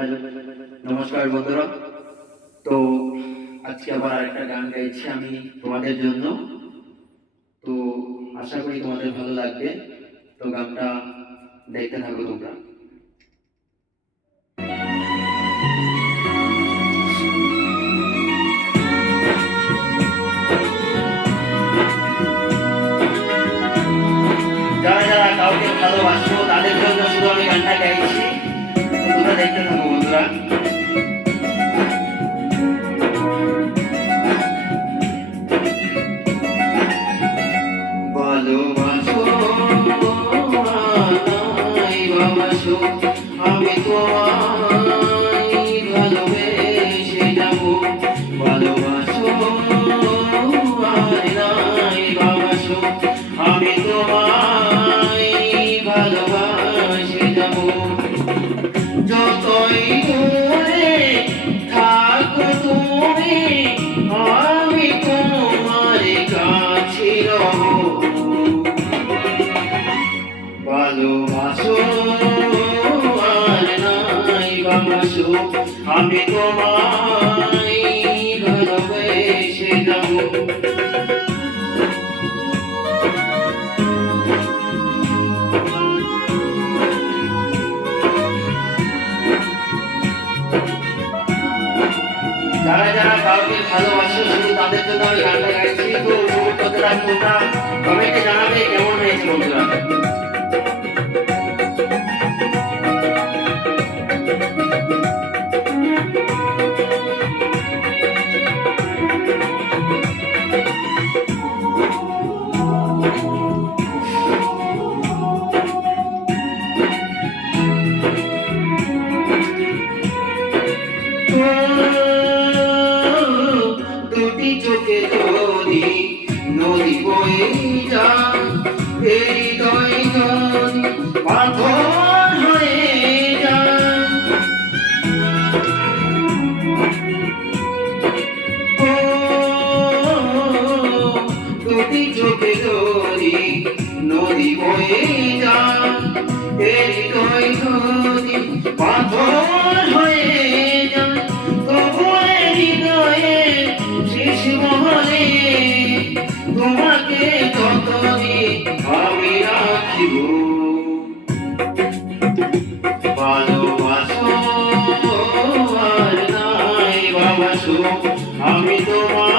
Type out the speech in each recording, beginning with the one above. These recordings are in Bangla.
নমস্কার বন্ধুরা। তো আজকে আবার আরেকটা গান গাইছি আমি তোমাদের জন্য। তো আশা করি তোমাদের ভালো লাগবে। তো গানটা দেখতে থাকো তোমরা। যারা যারা কাউকে ভালোবাসো, তাদের জন্য শুধু আমি গানটা গাইছি। তো তোমরা দেখতে থাকো বন্ধুরা ভালোবাসো আমায় ভালোবাসো আমি তোমায় ভালোবাসো, আর নাই ভালোবাসো আমি তোমায় ভালোবেসে যাব। যারা যারা ভালোবাসো, শুধু তাদের জন্য আমি গানটা গাইছি, তো তোমরা কমেন্টে জানাবে দুটি চোখে যদি নদী বয়ে যায় হৃদয় যদি পাথর হয়ে যায় দুটি চোখে যদি নদী বয়ে যায় আমি তোমায়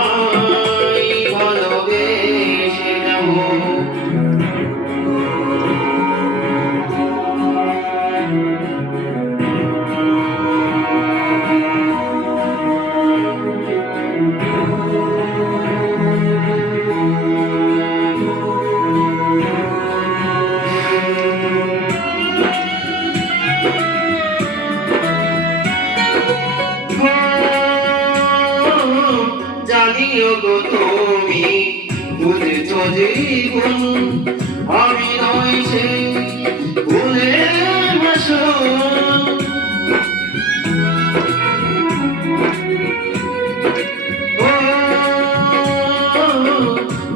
জানিও গো তুমি, বুঝেছ জীবন, আমি নয় সে ভুলে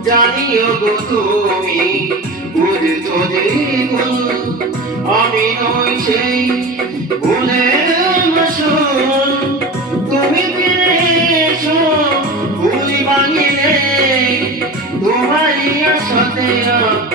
জানিও গো তুমি জীবন, আমি সেই ভুলে সাথে ভালোবাসো